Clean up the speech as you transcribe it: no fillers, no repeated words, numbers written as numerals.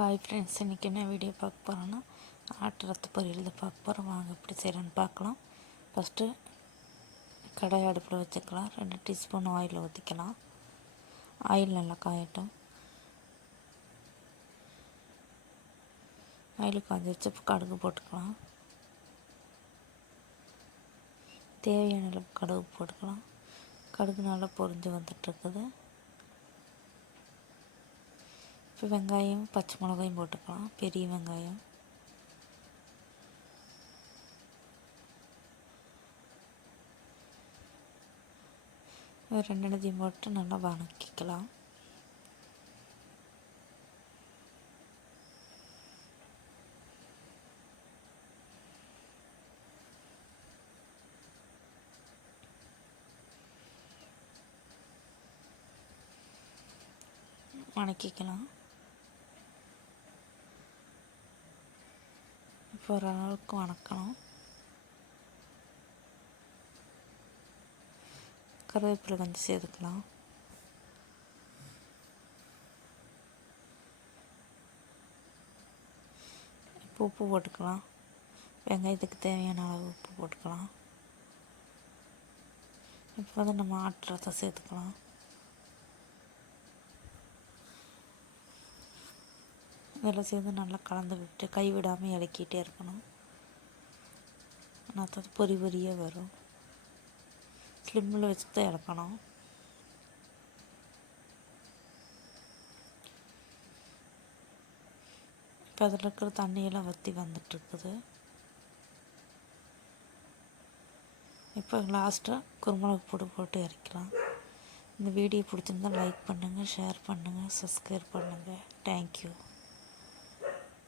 Hi friends, இன்றைக்கி என்ன video பார்க்க போகிறோன்னா ஆட்டு ரத்த பொரியல் தான் பார்க்க போகிறோம். வாங்க எப்படி செய்கிறேன்னு பார்க்கலாம். ஃபஸ்ட்டு கடாய் அடுப்பில் வச்சுக்கலாம். 2 டீஸ்பூன் ஆயில் ஊற்றிக்கலாம். ஆயில் நல்லா காயட்டும். ஆயில் காய்ஞ்சி வச்சு கடுகு போட்டுக்கலாம். தேவையான அளவு கடுகு போட்டுக்கலாம். கடுகு நல்லா பொரிஞ்சு வந்துட்டுருக்குது. இப்போ வெங்காயம் பச்சை மிளகாயும் போட்டுக்கலாம். பெரிய வெங்காயம் ரெண்டு போட்டு நல்லா வதக்கிக்கலாம். வதக்கிக்கலாம். இப்போ ஓரளவுக்கு வதக்கணும். கருவேப்பிலை கொஞ்சம் சேர்த்துக்கலாம். இப்போ உப்பு போட்டுக்கலாம். வெங்காயத்துக்கு தேவையான அளவு உப்பு போட்டுக்கலாம். இப்போ வந்து நம்ம ஆட்டு ரசம் சேர்த்துக்கலாம். இதெல்லாம் சேர்ந்து நல்லா கலந்து விட்டு கைவிடாமல் இறக்கிட்டே இருக்கணும். ஆனால் அது பொரி பொரியாக வரும். ஸ்லிம்மில் வச்சு தான் இறக்கணும். இப்போ அதில் இருக்கிற தண்ணியெல்லாம் வற்றி வந்துட்டுருக்குது. இப்போ லாஸ்ட்டாக குருமிளகு பொடி போட்டு இறக்கலாம். இந்த வீடியோ பிடிச்சிருந்தால் லைக் பண்ணுங்கள், ஷேர் பண்ணுங்கள், சப்ஸ்கிரைப் பண்ணுங்கள். தேங்க்யூ.